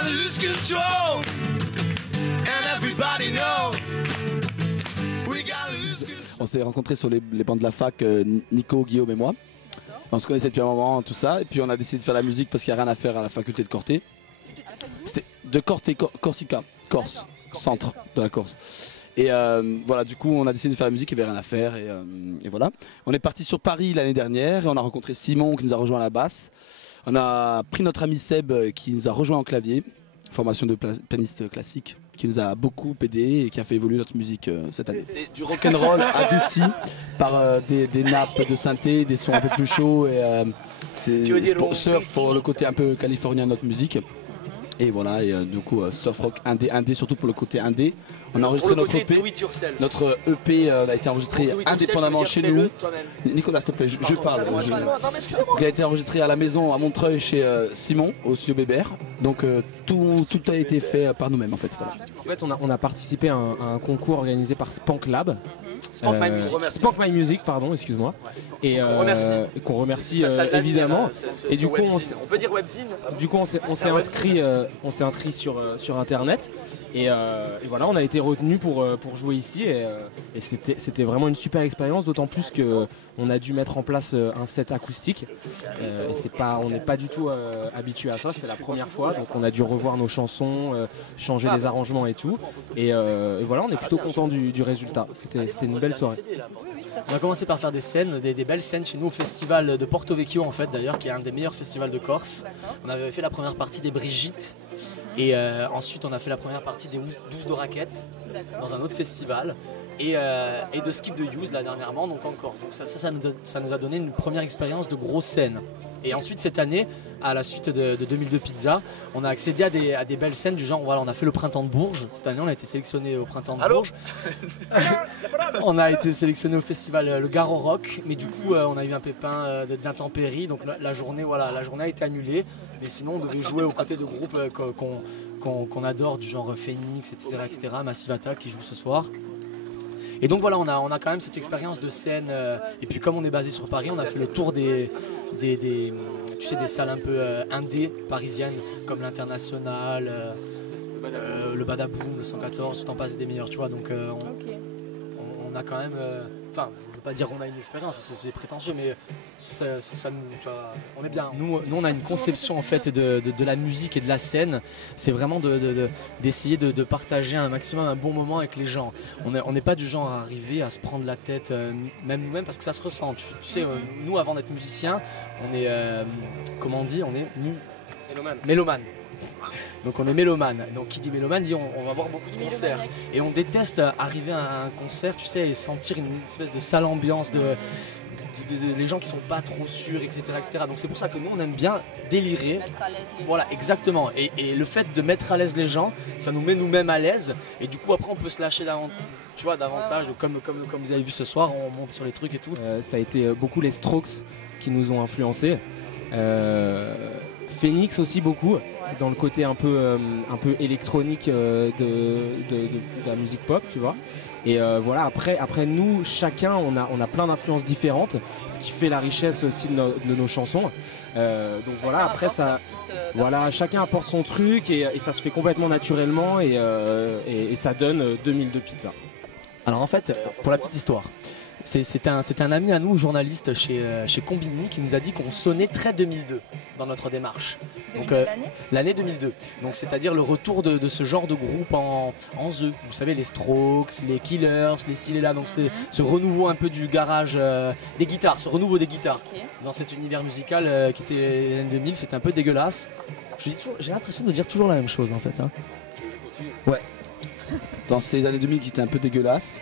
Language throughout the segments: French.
gotta lose control, and everybody knows. We gotta lose control. On s'est rencontrés sur les bancs de la fac, Nico, Guillaume et moi. On se connaissait depuis un moment, tout ça, et puis on a décidé de faire la musique parce qu'il n'y a rien à faire à la faculté de Corté. C'était de Corté, Corsica, Corse, centre de la Corse. Et voilà, du coup on a décidé de faire la musique, il n'y avait rien à faire, et voilà. On est parti sur Paris l'année dernière, et on a rencontré Simon qui nous a rejoint à la basse. On a pris notre ami Seb qui nous a rejoint en clavier, formation de pianiste classique, qui nous a beaucoup aidé et qui a fait évoluer notre musique cette année. C'est du rock'n'roll adouci par des nappes de synthé, des sons un peu plus chauds, et c'est pour surf pour le côté un peu californien de notre musique. Et voilà, et du coup surf rock indé surtout pour le côté indé. On a enregistré notre EP. Notre EP a été enregistré indépendamment chez nous. Nicolas, s'il te plaît, je parle. Il a été enregistré à la maison à Montreuil chez Simon, au studio Bébert. Donc tout a été fait par nous-mêmes en fait. Voilà. En fait, on a participé à un concours organisé par Spank Lab. Spank My Music, pardon, excuse-moi. Et qu'on remercie évidemment. Et du coup, on peut dire webzine. Du coup, on s'est inscrit sur internet. Et voilà, on a été retenu pour jouer ici. Et c'était vraiment une super expérience, d'autant plus qu'on a dû mettre en place un set acoustique. On n'est pas du tout habitué à ça. C'était la première fois, donc on a dû revoir nos chansons, changer les arrangements et tout. Et voilà, on est plutôt content du résultat. C'était une belle soirée. On a commencé par faire des scènes, des belles scènes chez nous au festival de Porto Vecchio en fait d'ailleurs, qui est un des meilleurs festivals de Corse. On avait fait la première partie des Brigitte et ensuite on a fait la première partie des 12 de raquettes dans un autre festival et de Skip de Use là dernièrement donc en Corse. Donc ça nous a donné une première expérience de grosse scène. Et ensuite cette année, à la suite de 2002 Pizza, on a accédé à des belles scènes du genre, voilà, on a fait le printemps de Bourges. Cette année on a été sélectionné au printemps de Bourges. On a été sélectionné au festival Le Garo Rock, mais du coup on a eu un pépin d'intempéries, donc la journée a été annulée. Mais sinon on devait jouer aux côtés de groupes qu'on adore, du genre Phoenix, etc. Massive Attack qui joue ce soir. Et donc voilà, on a quand même cette expérience de scène. Et puis comme on est basé sur Paris, on a fait le tour des salles un peu indé parisiennes, comme l'International, le Badaboom, le 114, t'en passes des meilleurs, tu vois. Donc on a quand même... Enfin, je ne veux pas dire qu'on a une expérience, parce que c'est prétentieux, mais on est bien. Nous, on a une conception en fait de la musique et de la scène. C'est vraiment d'essayer de partager un maximum un bon moment avec les gens. On n'est pas du genre à arriver à se prendre la tête, même nous-mêmes, parce que ça se ressent. Tu sais, nous, avant d'être musiciens, on est, comment on dit, on est mélomane. Donc on est mélomane. Donc qui dit mélomane dit on va voir beaucoup de concerts. Et on déteste arriver à un concert, tu sais, et sentir une espèce de sale ambiance les gens qui sont pas trop sûrs, etc. Donc c'est pour ça que nous on aime bien délirer. Voilà, exactement. Et le fait de mettre à l'aise les gens, ça nous met nous-mêmes à l'aise. Et du coup après on peut se lâcher davantage. Comme vous avez vu ce soir, on monte sur les trucs et tout. Ça a été beaucoup les Strokes qui nous ont influencés. Phoenix aussi beaucoup, dans le côté un peu électronique de la musique pop, tu vois. Et voilà, après nous, chacun, on a plein d'influences différentes, ce qui fait la richesse aussi de nos chansons. Donc voilà, après ça, voilà, chacun apporte son truc et ça se fait complètement naturellement et ça donne 2002 Pizza. Alors en fait, pour la petite histoire, c'est un ami à nous, journaliste chez Combini, qui nous a dit qu'on sonnait très 2002 dans notre démarche. Donc l'année 2002. Donc c'est-à-dire le retour de ce genre de groupe en The. Vous savez, les Strokes, les Killers, les ci, les là. Donc c'était ce renouveau un peu du garage des guitares, ce renouveau des guitares dans cet univers musical qui était les années 2000. C'était un peu dégueulasse. J'ai l'impression de dire toujours la même chose en fait. Hein. Ouais. Dans ces années 2000 qui étaient un peu dégueulasses.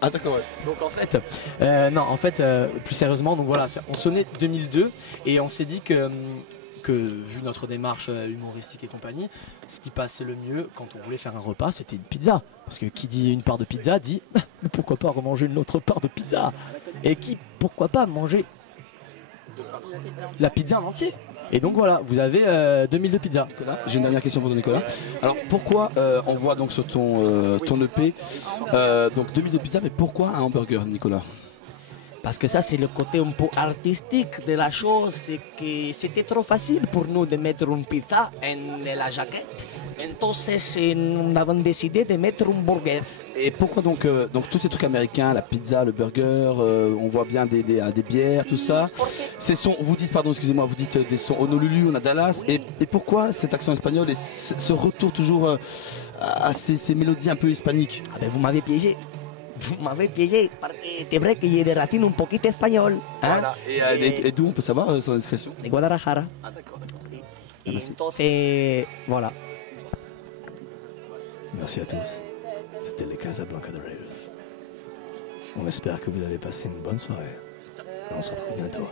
Ah d'accord, ouais. Donc en fait, plus sérieusement, donc voilà, on sonnait 2002 et on s'est dit que vu notre démarche humoristique et compagnie, ce qui passait le mieux quand on voulait faire un repas, c'était une pizza. Parce que qui dit une part de pizza dit mais pourquoi pas remanger une autre part de pizza. Et pourquoi pas manger la pizza en entier. Et donc voilà, vous avez 2002 Pizza. J'ai une dernière question pour Nicolas. Alors pourquoi on voit donc sur ton EP donc 2002 Pizza, mais pourquoi un hamburger, Nicolas? Parce que ça, c'est le côté un peu artistique de la chose. C'est que c'était trop facile pour nous de mettre une pizza en la jaquette. Entonces, nous avons décidé de mettre un burger. Et pourquoi donc tous ces trucs américains, la pizza, le burger, on voit bien des bières, tout ça. Ces sons, vous dites, pardon, excusez-moi, vous dites des sons Honolulu, on a Dallas. Et pourquoi cet accent espagnol et ce retour toujours à ces mélodies un peu hispaniques? Ah ben, vous m'avez piégé. Vous m'avez piégé. Parce que c'est vrai que j'ai des racines un poquito espagnoles. Hein? Voilà. Et d'où on peut savoir son discrétion? De Guadalajara. Ah d'accord. Et entonces, voilà. Merci à tous. C'était les Casablanca de Ravers. On espère que vous avez passé une bonne soirée. On se retrouve bientôt.